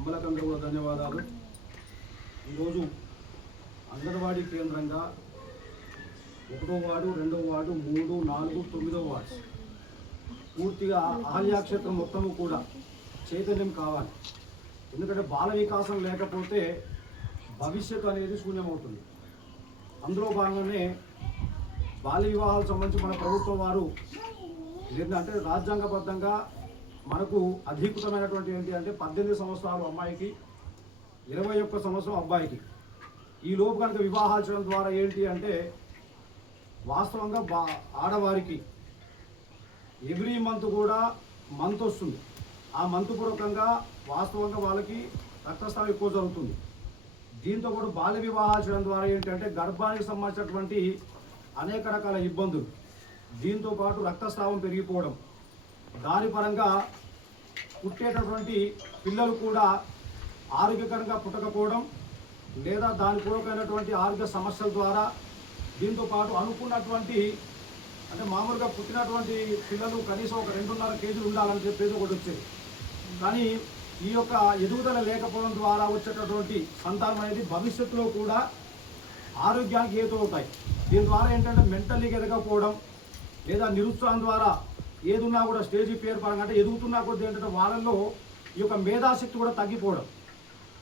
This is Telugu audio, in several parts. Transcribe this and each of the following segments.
అమ్మలకందరూ కూడా ధన్యవాదాలు. ఈరోజు అంగన్వాడీ కేంద్రంగా 1వ వార్డు, 2వ వార్డు, 3, 4, 9వ వార్డు పూర్తిగా ఆలయాక్షేత్రం మొత్తము కూడా చైతన్యం కావాలి. ఎందుకంటే బాల వికాసం లేకపోతే భవిష్యత్తు అనేది శూన్యమవుతుంది. అందులో భాగంగానే బాల్య వివాహాలకు సంబంధించి మన ప్రభుత్వం వారు ఏంటంటే రాజ్యాంగబద్ధంగా మనకు అధీకృతమైనటువంటి ఏంటి అంటే 18 సంవత్సరాలు అమ్మాయికి, 21 సంవత్సరం అబ్బాయికి. ఈ లోపు కనుక వివాహాలు చేయడం ద్వారా ఏంటి అంటే వాస్తవంగా ఆడవారికి ఎవ్రీ మంత్ కూడా మంత్ వస్తుంది. ఆ మంత్ పూర్వకంగా వాస్తవంగా వాళ్ళకి రక్తస్రావం ఎక్కువ జరుగుతుంది. దీంతో కూడా బాల్య వివాహాలు చేయడం ద్వారా ఏంటంటే గర్భానికి సంబంధించినటువంటి అనేక రకాల ఇబ్బందులు, దీంతో పాటు రక్తస్రావం పెరిగిపోవడం, దాని పరంగా పుట్టేటటువంటి పిల్లలు కూడా ఆరోగ్యకరంగా పుట్టకపోవడం లేదా దాని పూర్వకమైనటువంటి ఆరోగ్య సమస్యల ద్వారా, దీంతో పాటు అనుకున్నటువంటి అంటే మామూలుగా పుట్టినటువంటి పిల్లలు కనీసం ఒక 2.5 కేజీలు ఉండాలని చెప్పేది ఒకటి వచ్చేది. కానీ ఈ యొక్క ఎదుగుదల లేకపోవడం ద్వారా వచ్చేటటువంటి సంతానం అనేది భవిష్యత్తులో కూడా ఆరోగ్యానికి హేతు అవుతాయి. దీని ద్వారా ఏంటంటే మెంటల్లీగా ఎదగకపోవడం లేదా నిరుత్సాహం ద్వారా ఏదున్నా కూడా స్టేజీ పేరు పరంగా అంటే ఎదుగుతున్నా కొద్ది ఏంటంటే వాళ్ళల్లో ఈ యొక్క మేధాశక్తి కూడా తగ్గిపోవడం,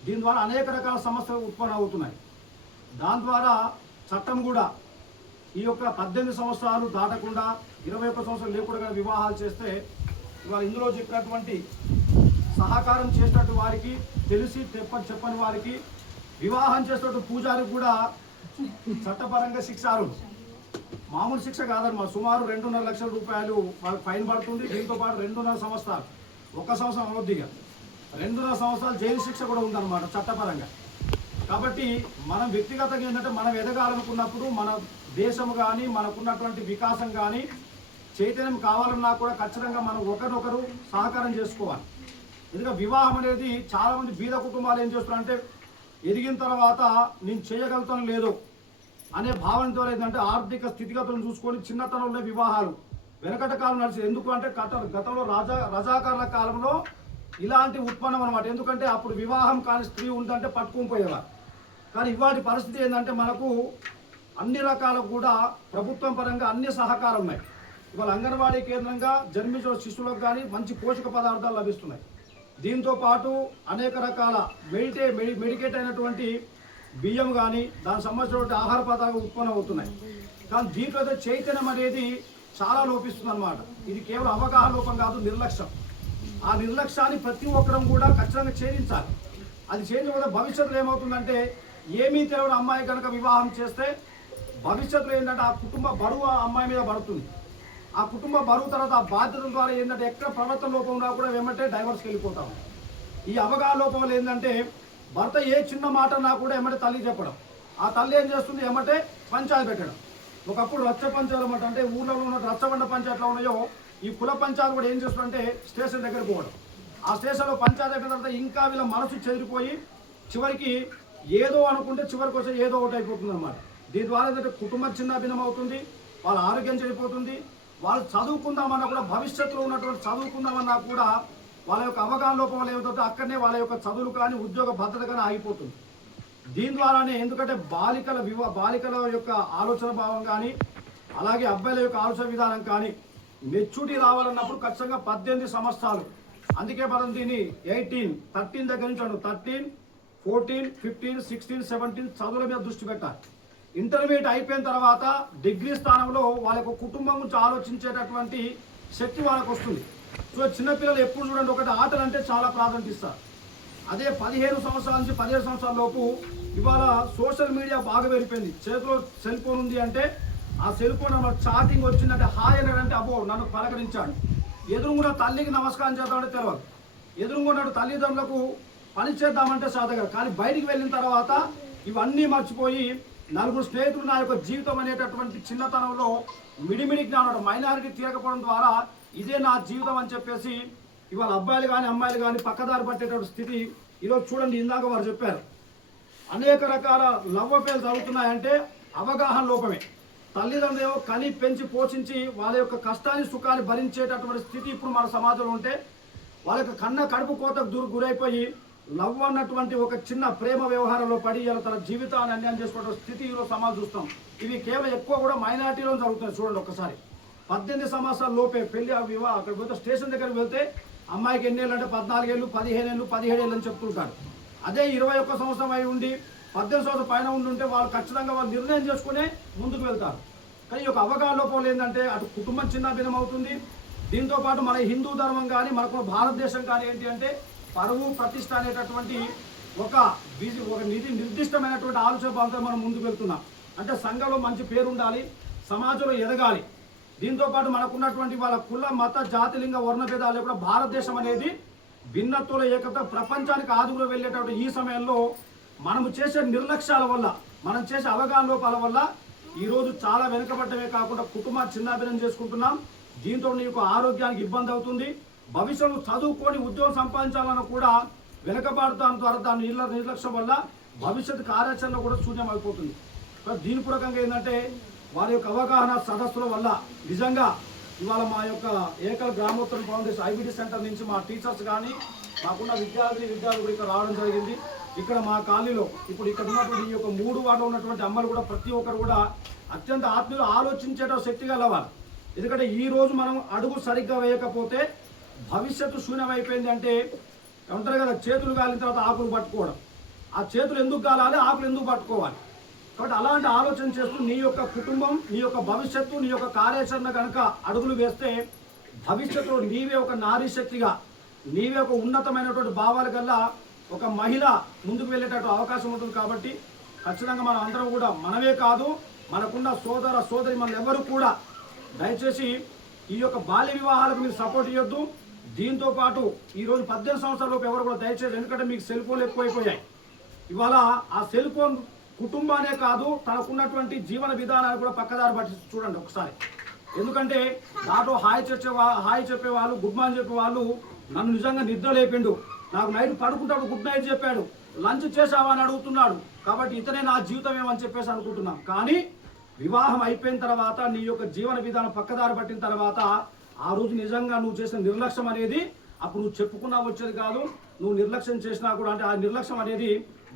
దీని ద్వారా అనేక రకాల సమస్యలు ఉత్పన్నం అవుతున్నాయి. దాని ద్వారా చట్టం కూడా ఈ యొక్క 18 సంవత్సరాలు దాటకుండా 21 సంవత్సరాలు లేకుండా వివాహాలు చేస్తే ఇవాళ ఇందులో చెప్పినటువంటి సహకారం చేసినట్టు వారికి, తెలిసి చెప్పని వారికి, వివాహం చేసినట్టు పూజారికి కూడా చట్టపరంగా శిక్షారు. మామూలు శిక్ష కాదన్నమా, సుమారు 2.5 లక్షల రూపాయలు వాళ్ళకి ఫైన్ పడుతుంది. దీంతో పాటు 2.5 సంవత్సరాలు, 1 సంవత్సరం అవద్దిగా 2.5 సంవత్సరాలు జైలు శిక్ష కూడా ఉందన్నమాట చట్టపరంగా. కాబట్టి మనం వ్యక్తిగతంగా ఏంటంటే మనం ఎదగాలనుకున్నప్పుడు మన దేశం కానీ మనకున్నటువంటి వికాసం కానీ చైతన్యం కావాలన్నా కూడా ఖచ్చితంగా మనం ఒకరినొకరు సహకారం చేసుకోవాలి. ఎందుకంటే వివాహం అనేది చాలామంది బీద కుటుంబాలు ఏం చేస్తున్నారంటే ఎదిగిన తర్వాత నేను చేయగలుగుతాను లేదు అనే భావనతో ఏంటంటే ఆర్థిక స్థితిగతులను చూసుకొని చిన్నతనంలో వివాహాలు వెనకట కాలం నడిచి. ఎందుకు అంటే గతంలో రజాకారుల కాలంలో ఇలాంటి ఉత్పన్నం అనమాట. ఎందుకంటే అప్పుడు వివాహం కాని స్త్రీ ఉందంటే పట్టుకొని పోయేవారు. కానీ ఇవాటి పరిస్థితి ఏంటంటే మనకు అన్ని రకాల కూడా ప్రభుత్వం పరంగా అన్ని సహకారం ఉన్నాయి. ఇవాళ అంగన్వాడీ కేంద్రంగా జన్మించిన శిశువులకు కానీ మంచి పోషక పదార్థాలు లభిస్తున్నాయి. దీంతో పాటు అనేక రకాల మెడికేట్ అయినటువంటి బియ్యం కానీ దానికి సంబంధించినటువంటి ఆహార పదార్థాలు ఉత్పన్నం అవుతున్నాయి. కానీ దీంట్లో చైతన్యం అనేది చాలా లోపిస్తుంది అన్నమాట. ఇది కేవలం అవగాహన లోపం కాదు, నిర్లక్ష్యం. ఆ నిర్లక్ష్యాన్ని ప్రతి ఒక్కరం కూడా ఖచ్చితంగా ఛేదించాలి. అది ఛేదించకపోతే భవిష్యత్తులో ఏమవుతుందంటే ఏమీ తెలియని అమ్మాయి కనుక వివాహం చేస్తే భవిష్యత్తులో ఏంటంటే ఆ కుటుంబ బరువు ఆ అమ్మాయి మీద పడుతుంది. ఆ కుటుంబ బరువు తర్వాత ఆ బాధ్యతల ద్వారా ఏంటంటే ఎక్కడ ప్రవర్తన లోపం ఉన్నా కూడా ఏమంటే డైవర్స్కి వెళ్ళిపోతాం. ఈ అవగాహన లోపం వల్ల ఏంటంటే భర్త ఏ చిన్న మాట నా కూడా ఏమంటే తల్లి చెప్పడం, ఆ తల్లి ఏం చేస్తుంది ఏమంటే పంచాయతీ పెట్టడం. ఒకప్పుడు రచ్చ పంచాయతీ అన్నమాట. అంటే ఊళ్ళో ఉన్న రచ్చబండ పంచాయతీలో ఉన్నాయో ఈ కుల పంచాయతీ కూడా ఏం చేస్తుందంటే స్టేషన్ దగ్గర పోవడం. ఆ స్టేషన్లో పంచాయతీ అయిన తర్వాత ఇంకా వీళ్ళ మనసు చెదిరిపోయి చివరికి ఏదో అనుకుంటే చివరికి వచ్చి ఏదో ఒకటి అయిపోతుంది అనమాట. దీని ద్వారా ఏంటంటే కుటుంబం చిన్న భిన్నం అవుతుంది, వాళ్ళ ఆరోగ్యం చెడిపోతుంది. వాళ్ళు చదువుకుందామన్నా కూడా భవిష్యత్తులో ఉన్నటువంటి చదువుకుందామన్నా కూడా వాళ్ళ యొక్క అవగాహన లోపం వల్ల ఏమిటంటే అక్కడనే వాళ్ళ యొక్క చదువులు కానీ ఉద్యోగ భద్రత కానీ ఆగిపోతుంది. దీని ద్వారానే ఎందుకంటే బాలికల యొక్క ఆలోచన భావం కానీ అలాగే అబ్బాయిల యొక్క ఆలోచన విధానం కానీ మెచ్యూరిటీ రావాలన్నప్పుడు ఖచ్చితంగా 18 సంవత్సరాలు. అందుకే మనం దీన్ని 13 దగ్గర నుంచి 13, 14, 15, 16, 17 చదువుల మీద దృష్టి పెట్టాలి. ఇంటర్మీడియట్ అయిపోయిన తర్వాత డిగ్రీ స్థానంలో వాళ్ళ యొక్క కుటుంబం గురించి ఆలోచించేటటువంటి శక్తి వాళ్ళకు వస్తుంది. సో చిన్నపిల్లలు ఎప్పుడు చూడండి ఒకటి ఆటలు అంటే చాలా ప్రాధాన్యత ఇస్తారు. అదే 15 సంవత్సరాల నుంచి 17 సంవత్సరాల లోపు ఇవాళ సోషల్ మీడియా బాగా పెరిగిపోయింది. చేతిలో సెల్ ఫోన్ ఉంది అంటే ఆ సెల్ ఫోన్ చాటింగ్ వచ్చిందంటే హాయ్ అంటే అబ్బో నన్ను పలకరించాడు, ఎదురుగున్న తల్లికి నమస్కారం చేద్దామంటే తెలియదు, ఎదురుగున్నట్టు తల్లిదండ్రులకు పని చేద్దామంటే సాధగారు. కానీ బయటికి వెళ్ళిన తర్వాత ఇవన్నీ మర్చిపోయి నలుగురు స్నేహితులు నా యొక్క జీవితం అనేటటువంటి చిన్నతనంలో మిడిమిడి జ్ఞానం మైనారిటీ తీరకపోవడం ద్వారా ఇదే నా జీవితం అని చెప్పేసి ఇవాళ అబ్బాయిలు కానీ అమ్మాయిలు కానీ పక్కదారి పట్టేటటువంటి స్థితి ఈరోజు చూడండి. ఇందాక వారు చెప్పారు అనేక రకాల లవ్ అఫేర్స్ జరుగుతున్నాయంటే అవగాహన లోపమే. తల్లిదండ్రులు కని పెంచి పోషించి వాళ్ళ యొక్క కష్టాన్ని సుఖాన్ని భరించేటటువంటి స్థితి ఇప్పుడు మన సమాజంలో ఉంటే వాళ్ళ యొక్క కడుపు కోతకు గురైపోయి లవ్ అన్నటువంటి ఒక చిన్న ప్రేమ వ్యవహారంలో పడి ఇలా తన జీవితాన్ని అన్యాయం చేసుకునే స్థితి ఈరోజు సమాజం చూస్తాం. ఇవి కేవలం ఎక్కువ కూడా మైనారిటీలో జరుగుతున్నాయి. చూడండి ఒక్కసారి 18 సంవత్సరాల లోపే పెళ్లి వివాహ అక్కడ పోతే స్టేషన్ దగ్గరికి వెళ్తే అమ్మాయికి ఎన్ని ఏళ్ళు అంటే 14 ఏళ్ళు 15 ఏళ్ళు 17 ఏళ్ళు అని చెప్తుంటారు. అదే 21 సంవత్సరం అయి ఉండి 18 సంవత్సరం పైన ఉంటే వాళ్ళు ఖచ్చితంగా వాళ్ళు నిర్ణయం చేసుకునే ముందుకు వెళ్తారు. కానీ ఈ యొక్క అవగాహన లోపల ఏంటంటే అటు కుటుంబం చిన్న భిన్నం అవుతుంది. దీంతో పాటు మన హిందూ ధర్మం కానీ మనకు భారతదేశం కానీ ఏంటి అంటే పరువు ప్రతిష్ట అనేటటువంటి ఒక నిర్దిష్టమైనటువంటి ఆలోచన భావంతో మనం ముందుకు వెళ్తున్నాం. అంటే సంఘంలో మంచి పేరు ఉండాలి, సమాజంలో ఎదగాలి. దీంతో పాటు మనకున్నటువంటి వాళ్ళ కుల మత జాతి లింగ వర్ణ భేదాలు కూడా భారతదేశం అనేది భిన్నత్తుల ఏకత ప్రపంచానికి ఆదుగులో వెళ్ళేటటువంటి ఈ సమయంలో మనము చేసే నిర్లక్ష్యాల వల్ల మనం చేసే అవగాహన లోపాల వల్ల ఈరోజు చాలా వెనుకబడ్డమే కాకుండా కుటుంబాన్ని చిన్నాభిన్నం చేసుకుంటున్నాం. దీంతో నీకు ఆరోగ్యానికి ఇబ్బంది అవుతుంది. భవిష్యత్తు చదువుకొని ఉద్యోగం సంపాదించాలన్నా కూడా వెనుకబాటుతాం ద్వారా దాని నిర్లక్ష్యం వల్ల భవిష్యత్తు కార్యాచరణ కూడా శూన్యం అయిపోతుంది. దీని పూర్వకంగా ఏంటంటే వారి యొక్క అవగాహన సదస్సుల వల్ల నిజంగా ఇవాళ మా యొక్క ఏకల్ గ్రామోత్తరం ఫౌండేషన్ ఐబిడి సెంటర్ నుంచి మా టీచర్స్ కానీ మాకున్న విద్యార్థులు ఇక్కడ రావడం జరిగింది. ఇక్కడ మా కాలనీలో ఇప్పుడు ఇక్కడ ఉన్నటువంటి ఈ యొక్క 3 వార్డులో ఉన్నటువంటి అమ్మలు కూడా ప్రతి ఒక్కరు కూడా అత్యంత ఆత్మీయులు ఆలోచించేట శక్తి గలవారు. ఎందుకంటే ఈ రోజు మనం అడుగు సరిగ్గా వేయకపోతే భవిష్యత్తు శూన్యమైపోయింది. అంటే ఉంటారు కదా, చేతులు కాలిన తర్వాత ఆకులు పట్టుకోవడం. ఆ చేతులు ఎందుకు కాలాలి, ఆకులు ఎందుకు పట్టుకోవాలి? కాబట్టి అలాంటి ఆలోచన చేస్తూ నీ యొక్క కుటుంబం, నీ యొక్క భవిష్యత్తు, నీ యొక్క కార్యాచరణ కనుక అడుగులు వేస్తే భవిష్యత్తులో నీవే ఒక నారీ శక్తిగా, నీవే ఒక ఉన్నతమైనటువంటి భావాల కల్లా ఒక మహిళ ముందుకు వెళ్ళేటట్టు అవకాశం ఉంటుంది. కాబట్టి ఖచ్చితంగా మనం అందరం కూడా మనమే కాదు మనకున్న సోదర సోదరి మన ఎవరు కూడా దయచేసి ఈ యొక్క బాల్య వివాహాలకు మీరు సపోర్ట్ ఇవ్వద్దు. దీంతో పాటు ఈరోజు 18 సంవత్సరాలలోపు ఎవరు కూడా దయచేసి, ఎందుకంటే మీకు సెల్ ఫోన్లు ఎక్కువైపోయాయి. ఇవాళ ఆ సెల్ ఫోన్ కుటుంబానే కాదు తనకున్నటువంటి జీవన విధానాన్ని కూడా పక్కదారి పట్టి చూడండి ఒకసారి. ఎందుకంటే నాతో హాయ్ చెప్పేవాళ్ళు, గుడ్ మార్నింగ్ చెప్పేవాళ్ళు నన్ను నిజంగా నిద్ర లేపిండు, నాకు నైట్ పడుకుంటాడు గుడ్ నైట్ చెప్పాడు, లంచ్ చేసావా అని అడుగుతున్నాడు. కాబట్టి ఇతనే నా జీవితం ఏమని చెప్పేసి అనుకుంటున్నాం. కానీ వివాహం అయిపోయిన తర్వాత నీ యొక్క జీవన విధానం పక్కదారి పట్టిన తర్వాత ఆ రోజు నిజంగా నువ్వు చేసిన నిర్లక్ష్యం అనేది అప్పుడు నువ్వు చెప్పుకున్నా వచ్చేది కాదు. నువ్వు నిర్లక్ష్యం చేసినా కూడా అంటే ఆ నిర్లక్ష్యం అనేది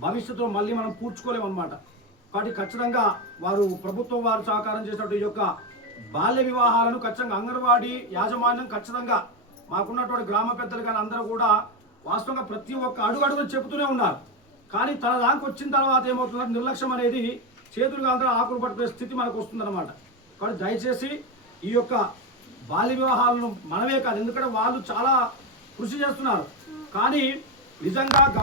భవిష్యత్తులో మళ్ళీ మనం పూడ్చుకోలేము అనమాట. కాబట్టి ఖచ్చితంగా వారు ప్రభుత్వం వారు సహకారం చేసినట్టు ఈ యొక్క బాల్య వివాహాలను ఖచ్చితంగా అంగన్వాడీ యాజమాన్యం ఖచ్చితంగా మాకున్నటువంటి గ్రామ పెద్దలు కానీ అందరూ కూడా వాస్తవంగా ప్రతి ఒక్క అడుగును చెబుతూనే ఉన్నారు. కానీ తన దానికి వచ్చిన తర్వాత ఏమవుతుందంటే నిర్లక్ష్యం అనేది చేతులు కాదు ఆకులు పట్టుకునే స్థితి మనకు వస్తుందన్నమాట. కాబట్టి దయచేసి ఈ యొక్క బాల్య వివాహాలను మనమే కాదు, ఎందుకంటే వాళ్ళు చాలా కృషి చేస్తున్నారు. కానీ నిజంగా